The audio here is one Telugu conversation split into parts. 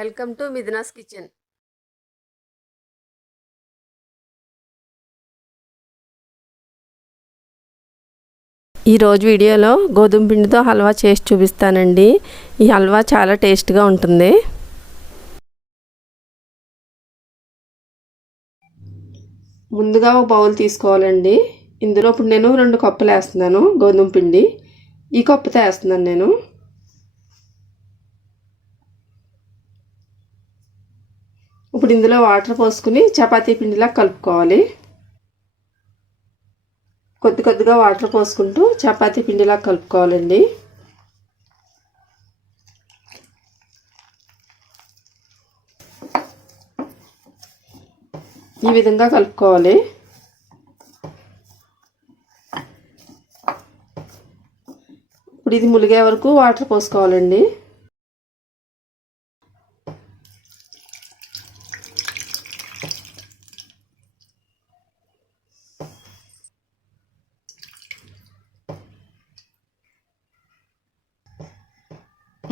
Welcome to Mithuna's kitchen. ఈరోజు వీడియోలో గోధుమ పిండితో హల్వా చేసి చూపిస్తానండి. ఈ హల్వా చాలా టేస్ట్గా ఉంటుంది. ముందుగా ఒక బౌల్ తీసుకోవాలండి. ఇందులో ఇప్పుడు నేను 2 కప్పులు వేస్తున్నాను గోధుమ పిండి. ఈ కప్పుతో వేస్తున్నాను నేను. ఇప్పుడు ఇందులో వాటర్ పోసుకుని చపాతీ పిండిలా కలుపుకోవాలి. కొద్ది కొద్దిగా వాటర్ పోసుకుంటూ చపాతీ పిండిలా కలుపుకోవాలండి. ఈ విధంగా కలుపుకోవాలి. ఇప్పుడు ఇది ములిగే వరకు వాటర్ పోసుకోవాలండి.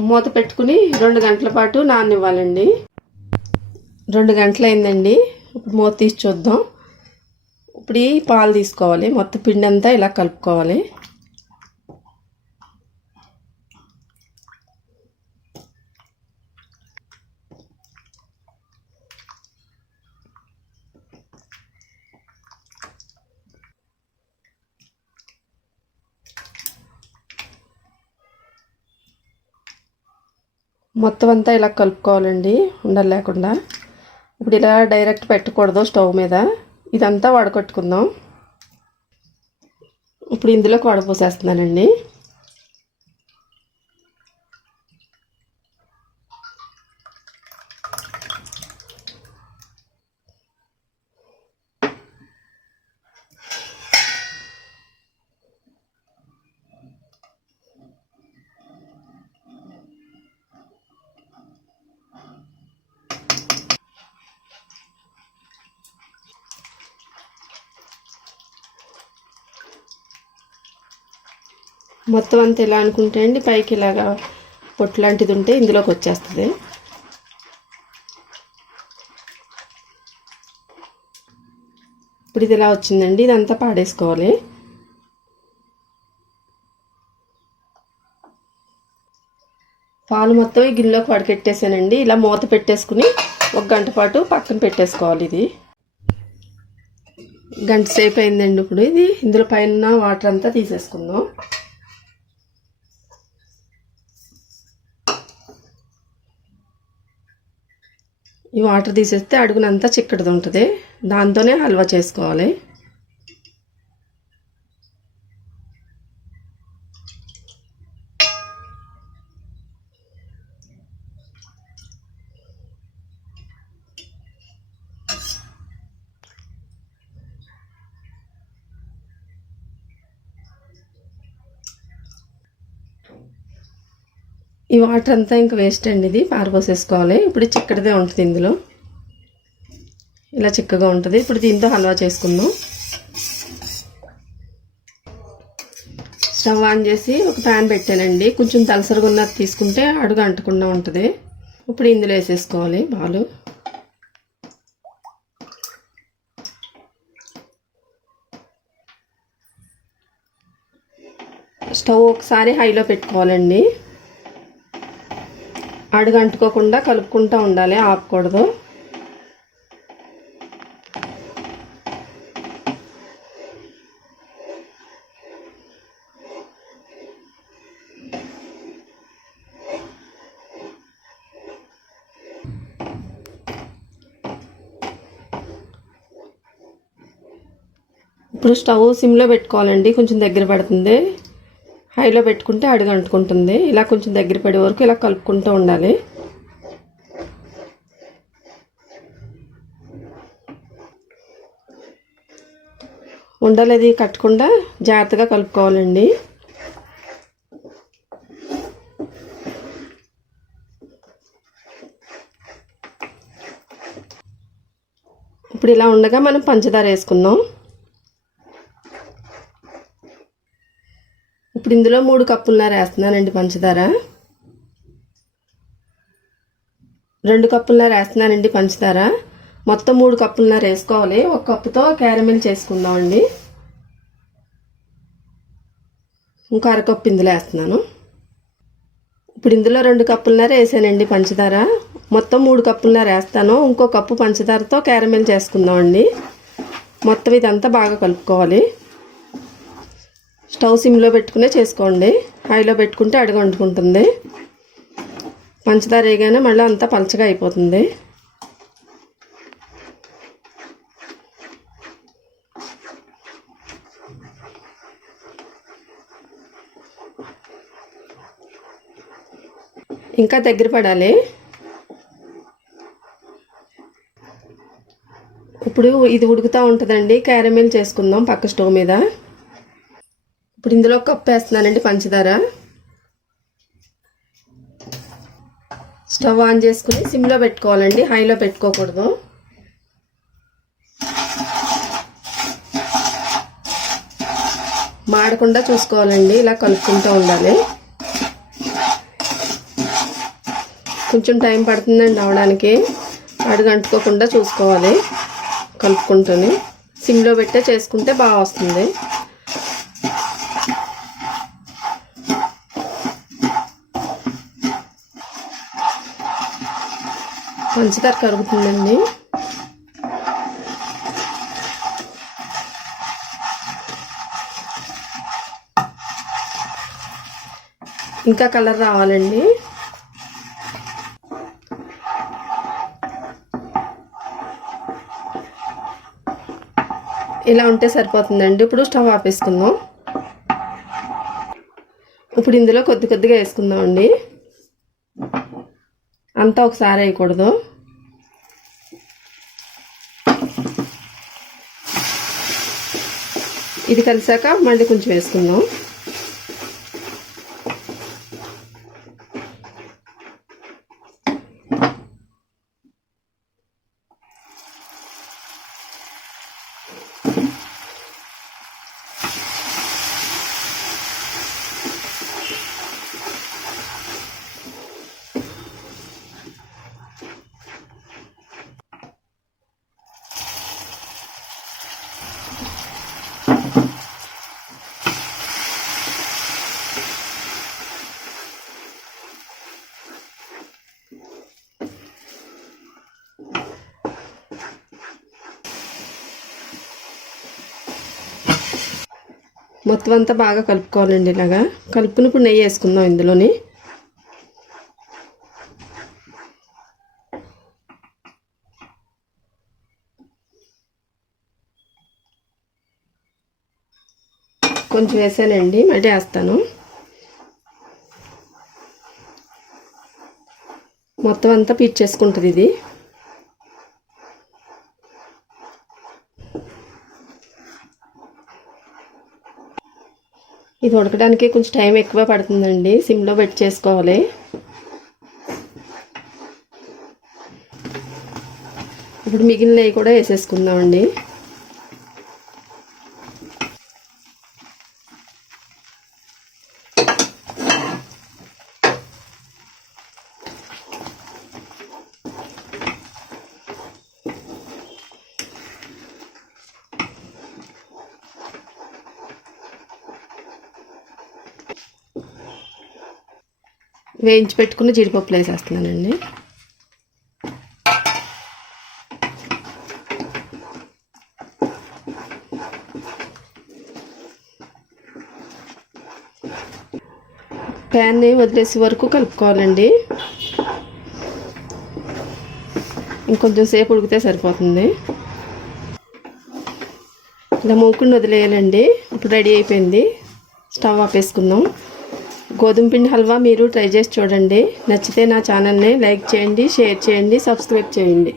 మూత పెట్టుకుని 2 గంటల పాటు నాననివ్వాలండి. 2 గంటలు అయిందండి. ఇప్పుడు మూత తీసి చూద్దాం. ఇప్పుడు ఈ పాలు తీసుకోవాలి. మొత్తం పిండి అంతా ఇలా కలుపుకోవాలి. మొత్తం అంతా ఇలా కలుపుకోవాలండి, ఉండలు లేకుండా. ఇప్పుడు ఇలా డైరెక్ట్ పెట్టకూడదు స్టవ్ మీద. ఇదంతా వడకట్టుకుందాం. ఇప్పుడు ఇందులోకి వడపోసేస్తున్నానండి. మొత్తం అంతా ఇలా అనుకుంటే అండి పైకి ఇలాగా పొట్టు లాంటిది ఉంటే ఇందులోకి వచ్చేస్తుంది. ఇప్పుడు ఇది ఇలా వచ్చిందండి. ఇదంతా పాడేసుకోవాలి. పాలు మొత్తం ఈ గిన్నెలోకి వడకెట్టేసానండి. ఇలా మూత పెట్టేసుకుని 1 గంట పాటు పక్కన పెట్టేసుకోవాలి. ఇది గంట సేపు అయిందండి. ఇప్పుడు ఇది ఇందులో పైన వాటర్ అంతా తీసేసుకుందాం. ఈ వాటర్ తీసేస్తే అడుగునంతా చిక్కటిది ఉంటుంది. దాంతోనే హల్వా చేసుకోవాలి. ఈ వాటర్ అంతా ఇంకా వేస్ట్ అండి. ఇది పారబోసేసుకోవాలి. ఇప్పుడు చిక్కటిదే ఉంటుంది. ఇందులో ఇలా చిక్కగా ఉంటుంది. ఇప్పుడు దీంతో హల్వా చేసుకుందాం. స్టవ్ ఆన్ చేసి ఒక ప్యాన్ పెట్టానండి. కొంచెం తలసరిగా ఉన్నది తీసుకుంటే అడుగు అంటకుండా ఉంటుంది. ఇప్పుడు ఇందులో వేసేసుకోవాలి పాలు. స్టవ్ ఒకసారి హైలో పెట్టుకోవాలండి. అడుగు అంటుకోకుండా కలుపుకుంటూ ఉండాలి, ఆపకూడదు. ఇప్పుడు స్టవ్ సిమ్లో పెట్టుకోవాలండి. కొంచెం దగ్గర పడుతుంది. హైలో పెట్టుకుంటే అడుగు అంటుకుంటుంది. ఇలా కొంచెం దగ్గర పడే వరకు ఇలా కలుపుకుంటూ ఉండాలి. ఉండలేది కట్టకుండా జాగ్రత్తగా కలుపుకోవాలండి. ఇప్పుడు ఇలా ఉండగా మనం పంచదార వేసుకుందాం. ఇప్పుడు ఇందులో 3 కప్పులున్నర వేస్తున్నానండి పంచదార. 2 కప్పులన్నర వేస్తున్నానండి పంచదార. మొత్తం 3 కప్పులన్నర వేసుకోవాలి. 1 కప్పుతో క్యారమిల్ చేసుకుందామండి. ఇంకా అరకప్పు ఇందులో వేస్తున్నాను. ఇప్పుడు ఇందులో 2 కప్పులన్నర వేసానండి పంచదార. మొత్తం 3 కప్పులన్నర వేస్తాను. ఇంకో కప్పు పంచదారతో క్యారమిల్ చేసుకుందామండి. మొత్తం ఇదంతా బాగా కలుపుకోవాలి. స్టవ్ సిమ్లో పెట్టుకునే చేసుకోండి. హైలో పెట్టుకుంటే అడుగు అంటుకుంటుంది. పంచదార వేయగానే మళ్ళీ అంతా పలచగా అయిపోతుంది. ఇంకా దగ్గర పడాలి. ఇప్పుడు ఇది ఉడుకుతూ ఉంటుందండి. క్యారమిల్ చేసుకుందాం పక్క స్టవ్ మీద. ఇప్పుడు ఇందులో 1 కప్పు వేస్తున్నానండి పంచదార. స్టవ్ ఆన్ చేసుకుని సిమ్లో పెట్టుకోవాలండి, హైలో పెట్టుకోకూడదు. మాడకుండా చూసుకోవాలండి. ఇలా కలుపుకుంటూ ఉండాలి. కొంచెం టైం పడుతుందండి అవడానికి. అడుగు అంటుకోకుండా చూసుకోవాలి. కలుపుకుంటూనే సిమ్లో పెట్టే చేసుకుంటే బాగా వస్తుంది. పంచదార కరుగుతుందండి. ఇంకా కలర్ రావాలండి. ఇలా ఉంటే సరిపోతుందండి. ఇప్పుడు స్టవ్ ఆపేసుకుందాం. ఇప్పుడు ఇందులో కొద్ది కొద్దిగా వేసుకుందామండి. అంతా ఒకసారి వేయకూడదు. ఇది కలిసాక మళ్ళీ కొంచెం వేసుకుందాం. మొత్తం అంతా బాగా కలుపుకోవాలండి. ఇలాగా కలుపుకుని ఇప్పుడు నెయ్యి వేసుకుందాం ఇందులోని. కొంచెం వేసానండి, మళ్ళీ వేస్తాను. మొత్తం అంతా పీల్చేసుకుంటుంది ఇది. ఇది ఉడకడానికి కొంచెం టైం ఎక్కువ పడుతుందండి. సిమ్లో పెట్టి చేసుకోవాలి. ఇప్పుడు మిగిలిన నెయ్యి కూడా వేసేసుకుందామండి. వేయించి పెట్టుకుని జీడిపప్పులు వేసేస్తున్నానండి. ప్యాన్ని వదిలేసే వరకు కలుపుకోవాలండి. ఇంకొంచెం సేపు ఉడికితే సరిపోతుంది. ఇలా మూకుని వదిలేయాలండి. ఇప్పుడు రెడీ అయిపోయింది. స్టవ్ ఆపేసుకుందాం. గోధుమ పిండి హల్వా మీరు ట్రై చేసి చూడండి. నచ్చితే నా ఛానల్ని లైక్ చేయండి, షేర్ చేయండి, సబ్స్క్రైబ్ చేయండి.